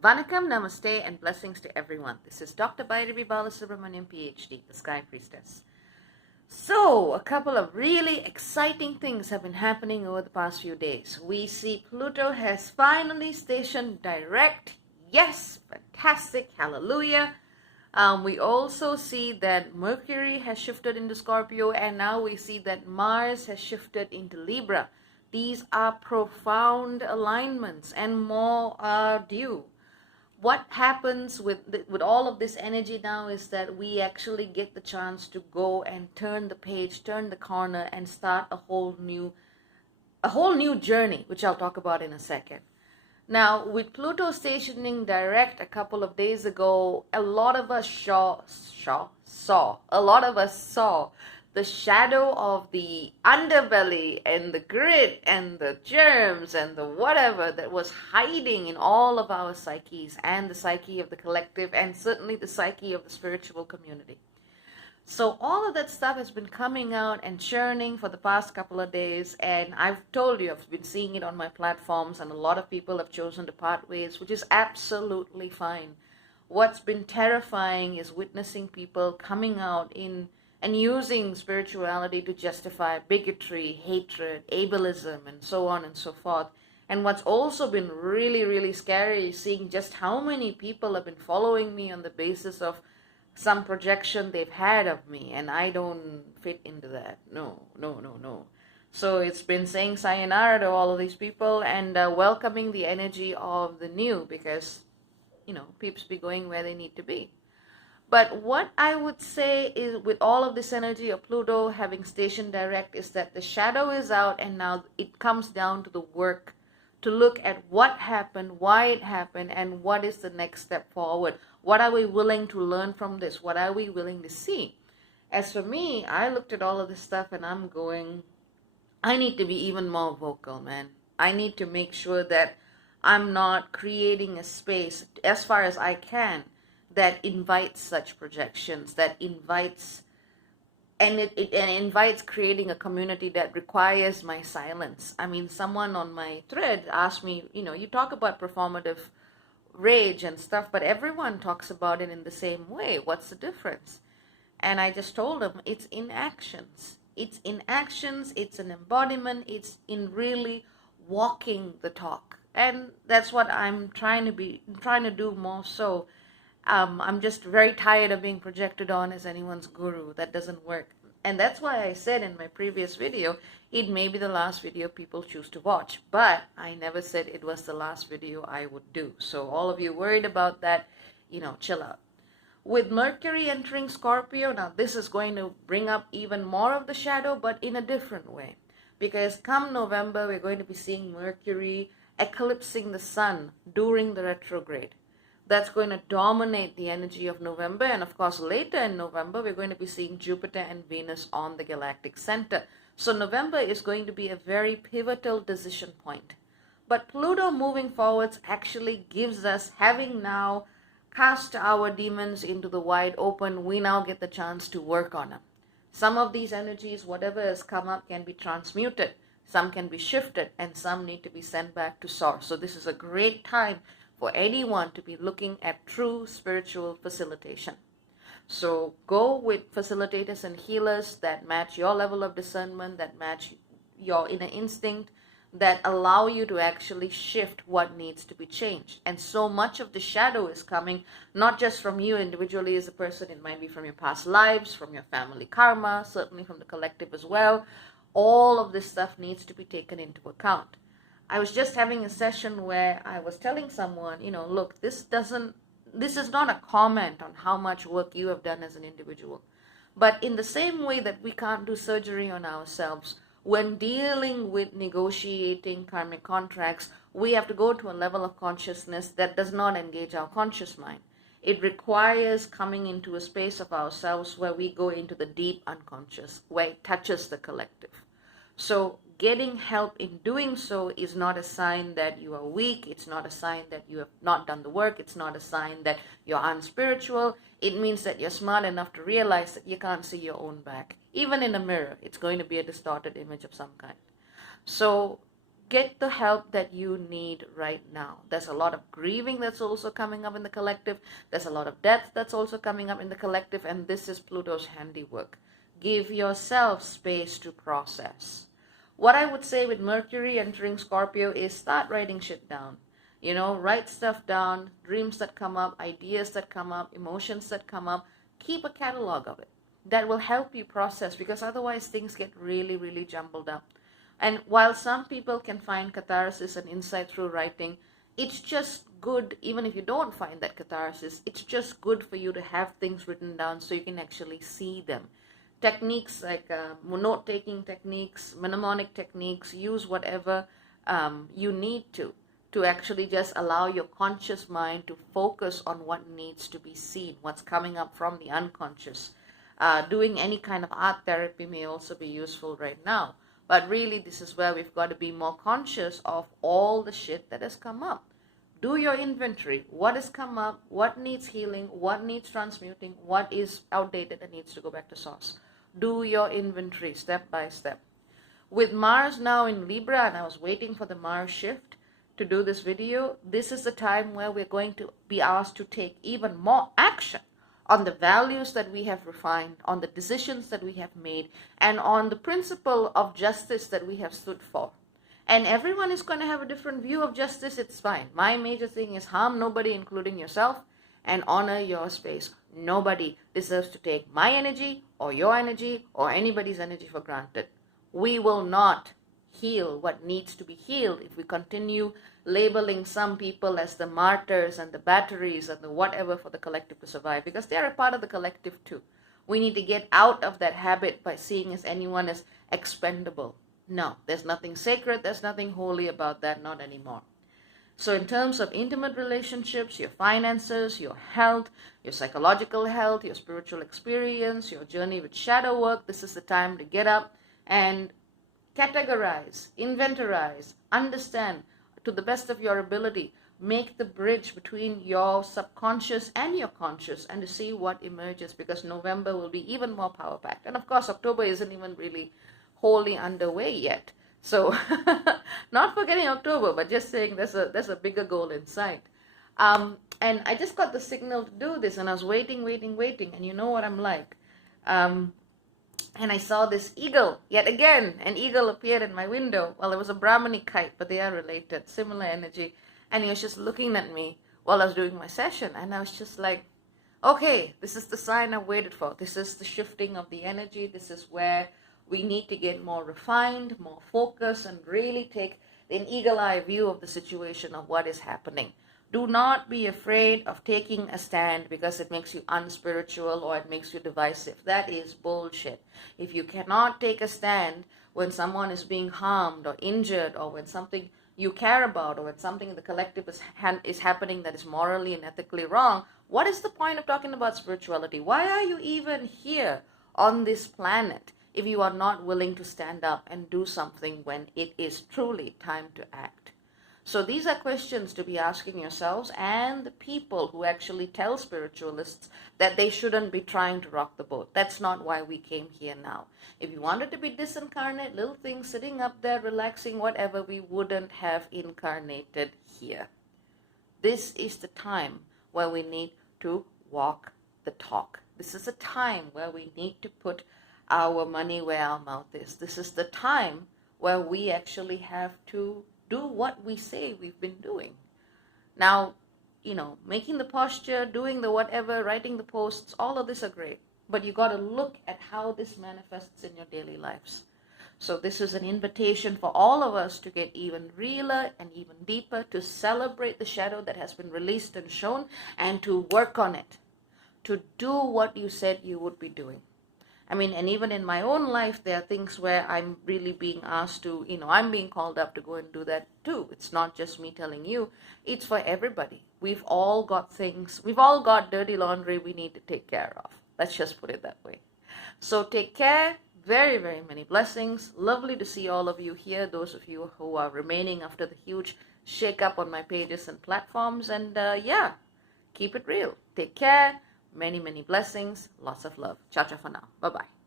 Vanakkam, Namaste, and blessings to everyone. This is Dr. Bhairavi Balasubramanian, PhD, the Sky Priestess. So, a couple of really exciting things have been happening over the past few days. We see Pluto has finally stationed direct. Yes, fantastic, hallelujah. We also see that Mercury has shifted into Scorpio, and now we see that Mars has shifted into Libra. These are profound alignments, and more are due. What happens with all of this energy now is that we actually get the chance to go and turn the page, turn the corner, and start a whole new journey, which I'll talk about in a second. Now, with Pluto stationing direct a couple of days ago, a lot of us saw the shadow of the underbelly and the grit and the germs and the whatever that was hiding in all of our psyches and the psyche of the collective and certainly the psyche of the spiritual community. So all of that stuff has been coming out and churning for the past couple of days, and I've told you, I've been seeing it on my platforms, and a lot of people have chosen to part ways, which is absolutely fine. What's been terrifying is witnessing people coming out in and using spirituality to justify bigotry, hatred, ableism, and so on and so forth. And what's also been really, really scary is seeing just how many people have been following me on the basis of some projection they've had of me, and I don't fit into that. No. So it's been saying sayonara to all of these people and welcoming the energy of the new, because, peeps be going where they need to be. But what I would say is, with all of this energy of Pluto having stationed direct, is that the shadow is out, and now it comes down to the work to look at what happened, why it happened, and what is the next step forward. What are we willing to learn from this? What are we willing to see? As for me, I looked at all of this stuff and I'm going, I need to be even more vocal, man. I need to make sure that I'm not creating a space, as far as I can, that invites such projections, that invites, and it invites creating a community that requires my silence. I mean, someone on my thread asked me, you talk about performative rage and stuff, but everyone talks about it in the same way. What's the difference? And I just told them, it's in actions. It's in actions, it's an embodiment, it's in really walking the talk. And that's what I'm trying to do more so. I'm just very tired of being projected on as anyone's guru. That doesn't work. And that's why I said in my previous video, it may be the last video people choose to watch. But I never said it was the last video I would do. So all of you worried about that, chill out. With Mercury entering Scorpio, now this is going to bring up even more of the shadow, but in a different way. Because come November, we're going to be seeing Mercury eclipsing the Sun during the retrograde. That's going to dominate the energy of November. And of course, later in November, we're going to be seeing Jupiter and Venus on the Galactic Center. So November is going to be a very pivotal decision point. But Pluto moving forwards actually gives us, having now cast our demons into the wide open, we now get the chance to work on them. Some of these energies, whatever has come up, can be transmuted. Some can be shifted, and some need to be sent back to source. So this is a great time for anyone to be looking at true spiritual facilitation. So go with facilitators and healers that match your level of discernment, that match your inner instinct, that allow you to actually shift what needs to be changed. And so much of the shadow is coming, not just from you individually as a person, it might be from your past lives, from your family karma, certainly from the collective as well. All of this stuff needs to be taken into account. I was just having a session where I was telling someone, look, this is not a comment on how much work you have done as an individual. But in the same way that we can't do surgery on ourselves, when dealing with negotiating karmic contracts, we have to go to a level of consciousness that does not engage our conscious mind. It requires coming into a space of ourselves where we go into the deep unconscious, where it touches the collective. So getting help in doing so is not a sign that you are weak. It's not a sign that you have not done the work. It's not a sign that you're unspiritual. It means that you're smart enough to realize that you can't see your own back. Even in a mirror, it's going to be a distorted image of some kind. So get the help that you need right now. There's a lot of grieving that's also coming up in the collective. There's a lot of death that's also coming up in the collective, and this is Pluto's handiwork. Give yourself space to process. What I would say with Mercury entering Scorpio is start writing shit down. You know, write stuff down, dreams that come up, ideas that come up, emotions that come up. Keep a catalog of it. That will help you process, because otherwise things get really, really jumbled up. And while some people can find catharsis and insight through writing, it's just good, even if you don't find that catharsis, it's just good for you to have things written down so you can actually see them. Techniques like note-taking techniques, mnemonic techniques, use whatever you need to actually just allow your conscious mind to focus on what needs to be seen, what's coming up from the unconscious. Doing any kind of art therapy may also be useful right now. But really, this is where we've got to be more conscious of all the shit that has come up. Do your inventory. What has come up? What needs healing? What needs transmuting? What is outdated and needs to go back to source? Do your inventory step by step. With Mars now in Libra, and I was waiting for the Mars shift to do this video, this is the time where we're going to be asked to take even more action on the values that we have refined, on the decisions that we have made, and on the principle of justice that we have stood for. And everyone is going to have a different view of justice. It's fine. My major thing is harm nobody, including yourself, and honor your space. Nobody deserves to take my energy or your energy or anybody's energy for granted. We will not heal what needs to be healed if we continue labeling some people as the martyrs and the batteries and the whatever for the collective to survive, because they are a part of the collective too. We need to get out of that habit by seeing as anyone as expendable. No, there's nothing sacred, there's nothing holy about that, not anymore. So in terms of intimate relationships, your finances, your health, your psychological health, your spiritual experience, your journey with shadow work, this is the time to get up and categorize, inventorize, understand to the best of your ability, make the bridge between your subconscious and your conscious, and to see what emerges, because November will be even more power-packed. And of course, October isn't even really wholly underway yet. So not forgetting October, but just saying there's a bigger goal in sight. And I just got the signal to do this, and I was waiting, and you know what I'm like. And I saw this eagle. Yet again, an eagle appeared in my window. Well, it was a Brahmani kite, but they are related, similar energy. And he was just looking at me while I was doing my session. And I was just like, okay, this is the sign I've waited for. This is the shifting of the energy. This is where we need to get more refined, more focused, and really take an eagle-eye view of the situation of what is happening. Do not be afraid of taking a stand because it makes you unspiritual or it makes you divisive. That is bullshit. If you cannot take a stand when someone is being harmed or injured, or when something you care about, or when something in the collective is happening that is morally and ethically wrong, what is the point of talking about spirituality? Why are you even here on this planet if you are not willing to stand up and do something when it is truly time to act? So these are questions to be asking yourselves and the people who actually tell spiritualists that they shouldn't be trying to rock the boat. That's not why we came here now. If you wanted to be disincarnate, little things sitting up there, relaxing, whatever, we wouldn't have incarnated here. This is the time where we need to walk the talk. This is a time where we need to put our money where our mouth is. This is the time where we actually have to do what we say we've been doing. Now, making the posture, doing the whatever, writing the posts, all of this are great. But you got to look at how this manifests in your daily lives. So this is an invitation for all of us to get even realer and even deeper, to celebrate the shadow that has been released and shown, and to work on it, to do what you said you would be doing. And even in my own life, there are things where I'm really being asked to, I'm being called up to go and do that too. It's not just me telling you, it's for everybody. We've all got things, we've all got dirty laundry we need to take care of. Let's just put it that way. So take care. Very, very many blessings. Lovely to see all of you here, those of you who are remaining after the huge shake-up on my pages and platforms. And keep it real. Take care. Many, many blessings. Lots of love. Ciao, ciao for now. Bye-bye.